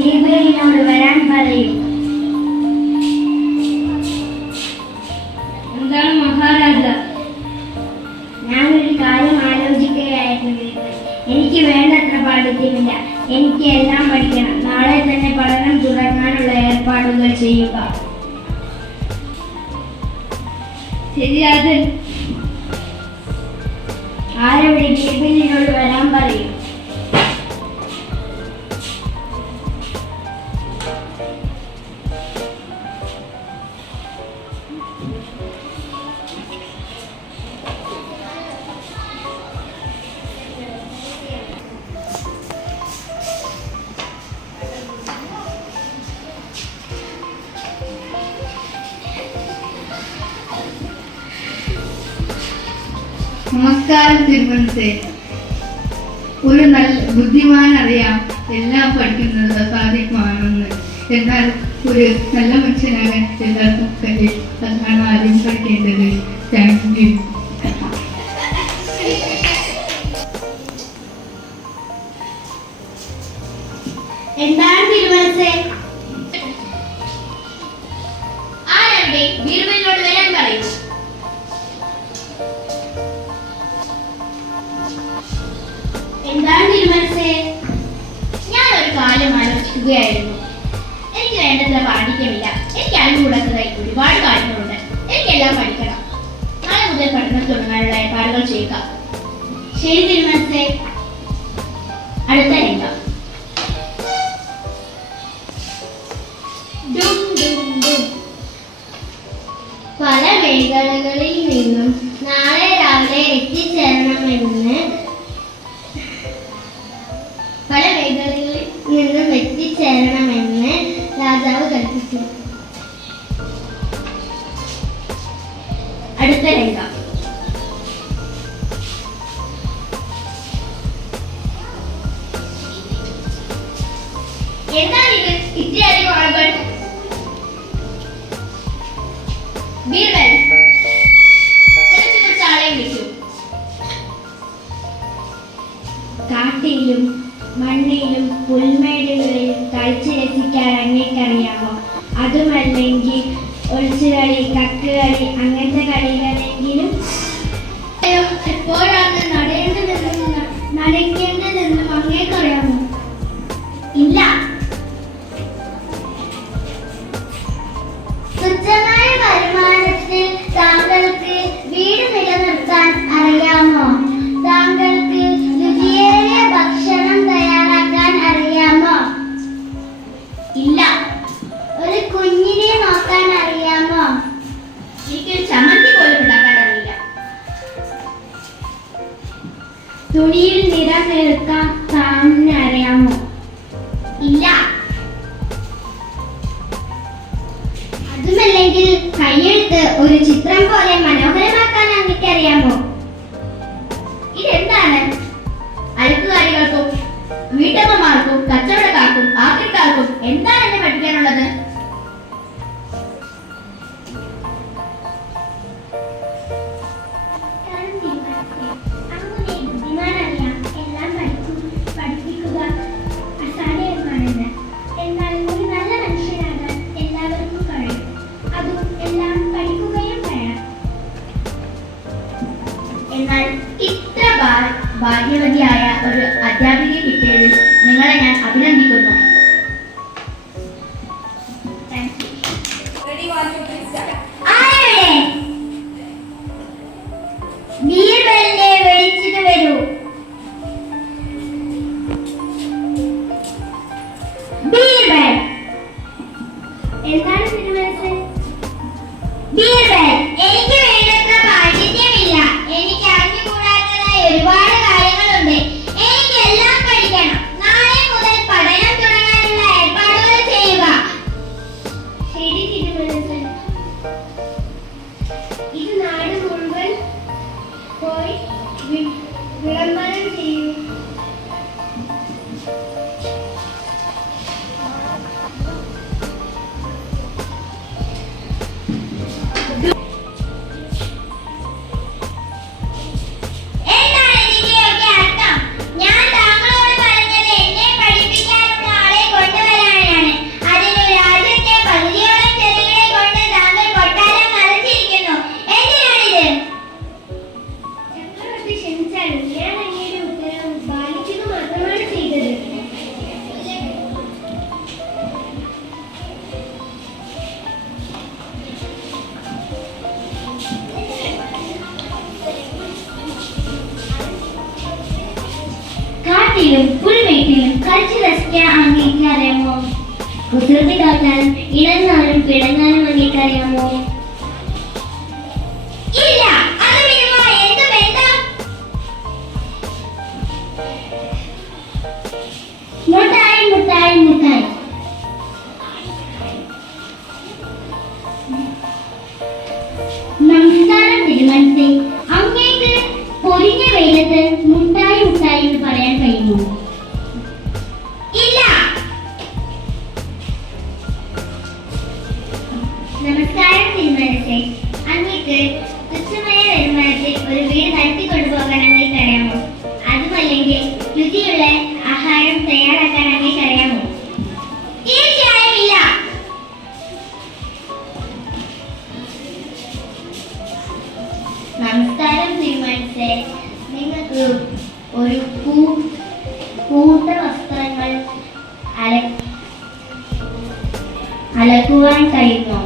ബീർബലിനോട് വരാൻ പറയും. എന്താണ് മഹാരാജ? ഞാനൊരു കാര്യം ആലോചിക്കുകയായിരുന്നു ബീർബൽ. എനിക്ക് വേണ്ടത്ര പാണ്ഡിത്യമില്ല. എനിക്ക് എല്ലാം പഠിക്കണം. നാളെ തന്നെ പഠനം തുടങ്ങാനുള്ള ഏർപ്പാടുകൾ ചെയ്യുക. ശരിയാതൻ. ആരവിടെ ബീർബലിനോട് വരാൻ പറയും. നമസ്കാരം തിരുമനസേ. ഒരു നല്ല ബുദ്ധിമാൻ അറിയാം എല്ലാം പഠിക്കുന്നത് അസാധ്യമാണെന്ന്. എന്നാൽ ഒരു നല്ല മനുഷ്യനാകാൻ എല്ലാവർക്കും കഴിയും. അതാണ് ആദ്യം പഠിക്കേണ്ടത്. Thank you. എന്താണ് തിരുമനസേ? ആരവിടെ ബീർബലിനോട് വരാൻ പറയൂ. എന്താണ് തിരുമനസേ? ഞാനൊരു കാര്യം ആലോചിക്കുകയായിരുന്നു. എനിക്ക് വേണ്ടത്ര പാണ്ഡിത്യമില്ല. എനിക്ക് അറിവുകൂടാത്തതായി ഒരുപാട് കാര്യങ്ങളുണ്ട്. എനിക്കെല്ലാം പഠിക്കണം. നാളെ മുതൽ പഠനം തുടങ്ങാനുള്ള ഏർപ്പാടുകൾ ചെയ്യുക. ശരി തിരുമനസേ. അടുത്ത രംഗം. പല മേഖലകളിൽ നിന്നും നാളെ രാവിലെ എത്തിച്ചേരണമെന്ന് രാജാവ് കൽപ്പിച്ചു. അടുത്ത രംഗം. എന്താണിത് ഇത്രയധികം ആളുകൾ? ബീർബൽ, കുറച്ച് ആളെ വിളിക്കൂ. കാട്ടിലും മണ്ണിലും പുൽമേടുകളിലും കളിച്ച് രസിക്കാൻ അങ്ങേക്കറിയാമോ? അതുമല്ലെങ്കിൽ ഒളിച്ചുകളി, കക്കുകളി, അങ്ങനത്തെ കളികളെങ്കിലും എപ്പോഴാണ് നടക്കേണ്ടതെന്നും അങ്ങേക്കറിയാമോ? ഇല്ല. തുച്ഛമായ വരുമാനത്തിൽ താങ്കൾക്ക് വീട് നിലനിർത്താൻ അറിയാമോ? താങ്കൾക്ക് രുചിയേറിയ ഭക്ഷണം തയ്യാറാക്കാൻ അറിയാമോ? ഇല്ല. ഒരു കുഞ്ഞിനെ നോക്കാൻ അറിയാമോ? എനിക്കൊരു ചമ്മന്തി പോലും ഉണ്ടാക്കാൻ അറിയില്ല. തുണിയിൽ നിറം നിൽക്കാൻ സാമിന് അറിയാമോ? ഇല്ല. അതുമല്ലെങ്കിൽ കൈയെഴുത്ത് ഒരു ചിത്രം പോലെ മനോഹരമാക്കാൻ അങ്ങക്ക് അറിയാമോ? ഇതെന്താണ്? അഴുക്കുകാരികൾക്കും വീട്ടമ്മമാർക്കും കച്ചവടക്കാർക്കും ആക്രിക്കാർക്കും എന്താണ് എന്നെ പഠിക്കാനുള്ളത്? പഠിപ്പിക്കുക അസാധ്യമാണെന്ന്. എന്നാൽ ഒരു നല്ല മനുഷ്യനാകാൻ എല്ലാവർക്കും കഴിയും. അതും എല്ലാം പഠിക്കുകയും വേണം. എന്നാൽ ഇത്ര ഭാഗ്യവതിയായ ഒരു അധ്യാപികയെ കിട്ടിയതിൽ നിങ്ങളെ ഞാൻ അഭിനന്ദിക്കുന്നു. ബീർബലിനെ വിളിച്ചിട്ട് വരൂ. ബീർബൽ, എന്താണ് തിരുമനസേ? ബീർബൽ, എനിക്ക് വേണ്ടത്ര പാണ്ഡിത്യമില്ല. എനിക്ക് അറിഞ്ഞുകൂടാത്തതായ ഒരുപാട് കാര്യങ്ങളുണ്ട്. എനിക്കെല്ലാം പഠിക്കണം. നാളെ മുതൽ പഠനം തുടങ്ങാനുള്ള ഏർപ്പാടുകൾ ചെയ്യുക. ശരി തിരുമനസേ. ഇത് നാട് മുഴുവൻ പോയി വിളംബരം ചെയ്യൂ. വരയ്ക്കാൻ അങ്ങേക്ക് അറിയാമോ? കുസൃതി കാട്ടാനും ഇടങ്ങാനും പിടങ്ങാനും അങ്ങേക്ക് അറിയാമോ? ഇല്ല. അത് വിനുമായി എന്ത് ബന്ധം? മുട്ടായി മുട്ടായി മുട്ടായി. നമസ്കാരം തിരുമനസേ. അങ്ങേക്ക് പൊരിഞ്ഞ വെയിലത്ത് മുട്ടായി മുട്ടായി എന്ന് പറയാൻ കഴിയുമോ? ഇല്ല. നമസ്കാരം തിരുമനസേ. അങ്ങേക്ക് തുച്ഛമായ വരുമാനത്തിൽ ഒരു വീട് നടത്തിക്കൊണ്ടുപോകാൻ അങ്ങേക്ക് അറിയാമോ? അതുമല്ലെങ്കിൽ രുചിയുള്ള ആഹാരം തയ്യാറാക്കാൻ അങ്ങേക്ക് അറിയാമോ? തീർച്ചയായും ഇല്ല. നമസ്കാരം തിരുമനസേ. നിങ്ങൾക്ക് ഒരു കൂട്ട വസ്ത്രങ്ങൾ അലക്കുവാൻ കഴിയുമോ?